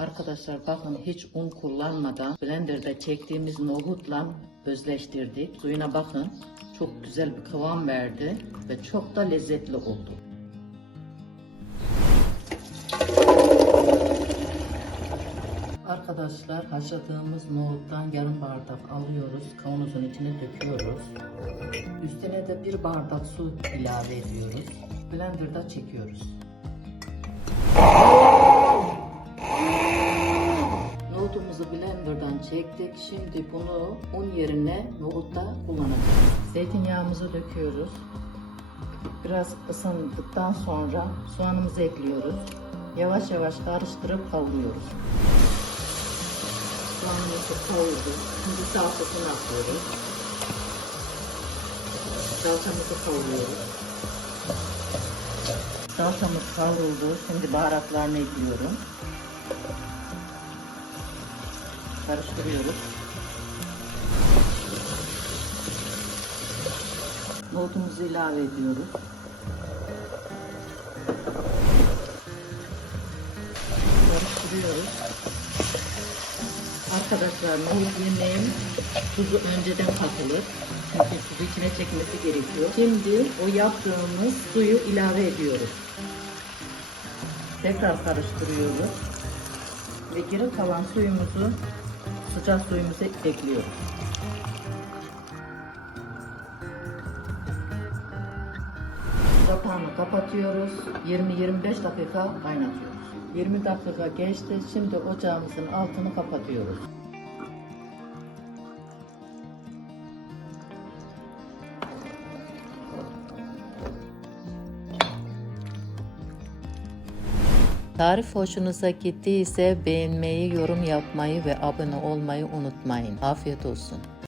Arkadaşlar bakın hiç un kullanmadan blenderda çektiğimiz nohutla özleştirdik. Suyuna bakın. Çok güzel bir kıvam verdi ve çok da lezzetli oldu. Arkadaşlar haşladığımız nohuttan yarım bardak alıyoruz. Kavanozun içine döküyoruz. Üstüne de bir bardak su ilave ediyoruz. Blenderda çekiyoruz. Nohutumuzu blenderdan çektik. Şimdi bunu un yerine nohutta kullanacağız. Zeytinyağımızı döküyoruz. Biraz ısındıktan sonra soğanımızı ekliyoruz. Yavaş yavaş karıştırıp kavuruyoruz. Soğanımızı kavurduk. Şimdi salçasını atıyoruz. Salçamızı kavuruyoruz. Salçamız kavruldu. Şimdi baharatlarını ekliyorum. Karıştırıyoruz. Nohutumuzu ilave ediyoruz. Karıştırıyoruz. Arkadaşlar nohut yemeğin tuzu önceden katılır. Çünkü tuzu içine çekmesi gerekiyor. Şimdi o yaptığımız suyu ilave ediyoruz. Tekrar karıştırıyoruz. Ve geri kalan suyumuzu, sıcak suyumuzu ekliyoruz. Kapağını kapatıyoruz. 20-25 dakika kaynatıyoruz. 20 dakika geçti. Şimdi ocağımızın altını kapatıyoruz. Tarif hoşunuza gittiyse beğenmeyi, yorum yapmayı ve abone olmayı unutmayın. Afiyet olsun.